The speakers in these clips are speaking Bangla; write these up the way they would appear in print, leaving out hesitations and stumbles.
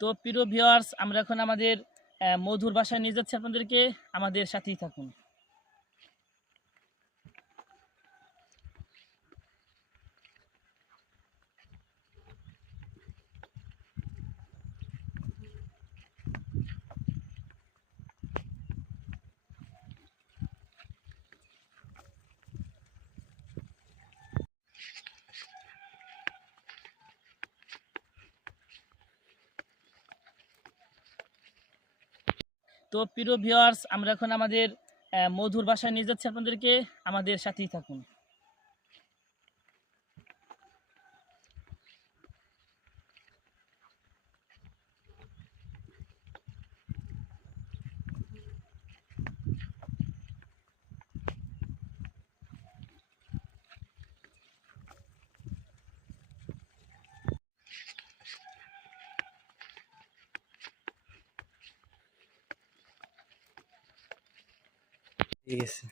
তো প্রিয় ভিউয়ার্স, আমরা এখন আমাদের মধুর বাসায় নিয়ে যাচ্ছি আপনাদেরকে। আমাদের সাথেই থাকুন। তো প্রিয় ভিউয়ার্স, আমরা এখন আমাদের মধুর বাসায় নিয়ে যাচ্ছি আপনাদেরকে। আমাদের সাথেই থাকুন। ঠিক আছে।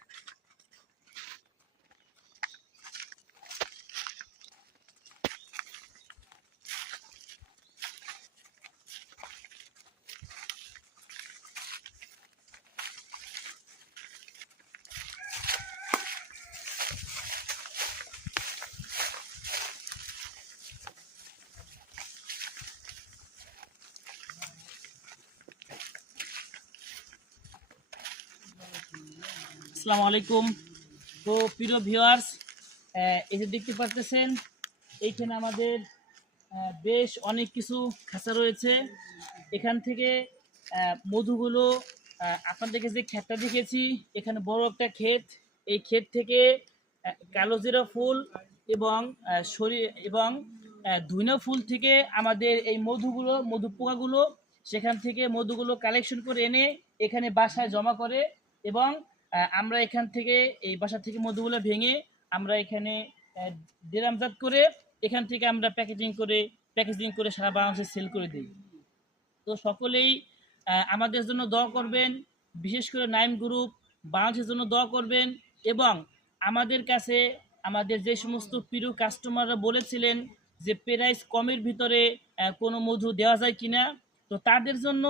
আসসালামু আলাইকুম। তো প্রিয় ভিউয়ার্স, এই যে দেখতে পাচ্ছেন, এইখানে আমাদের বেশ অনেক কিছু খাঁচা রয়েছে। এখান থেকে মধুগুলো আপনাদেরকে যে ক্ষেতটা দেখেছি, এখানে বড় একটা ক্ষেত। এই ক্ষেত থেকে কালোজিরা ফুল এবং ধুইনা ফুল থেকে আমাদের এই মধু পোকাগুলো সেখান থেকে মধুগুলো কালেকশন করে এনে এখানে বাসায় জমা করে এবং আমরা এখান থেকে এই বাসা থেকে মধুগুলো ভেঙে আমরা এখানে ড্রামজাত করে এখান থেকে আমরা প্যাকেজিং করে সারা বাংলাদেশে সেল করে দিই। তো সকলেই আমাদের জন্য দোয়া করবেন, বিশেষ করে নাইম গ্রুপ বাংলাদেশের জন্য দোয়া করবেন। এবং আমাদের কাছে আমাদের যে সমস্ত প্রিয় কাস্টমাররা বলেছিলেন যে প্রাইস কমের ভিতরে কোনো মধু দেওয়া যায় কিনা, তো তাদের জন্য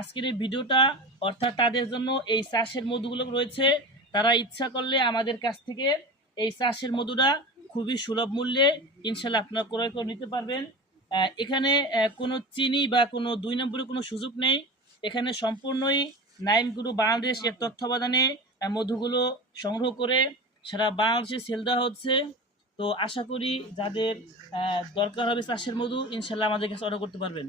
আজকের এই ভিডিওটা, অর্থাৎ তাদের জন্য এই চাষের মধুগুলো রয়েছে। তারা ইচ্ছা করলে আমাদের কাছ থেকে এই চাষের মধুটা খুবই সুলভ মূল্যে ইনশাল্লাহ আপনারা ক্রয় করে নিতে পারবেন। এখানে কোনো চিনি বা কোনো দুই নম্বরের কোনো সুযোগ নেই। এখানে সম্পূর্ণই নাইম গ্রুপ বাংলাদেশ এর তত্ত্বাবধানে মধুগুলো সংগ্রহ করে সারা বাংলাদেশে সেল দেওয়া হচ্ছে। তো আশা করি যাদের দরকার হবে চাষের মধু, ইনশাল্লাহ আমাদের কাছে অর্ডার করতে পারবেন।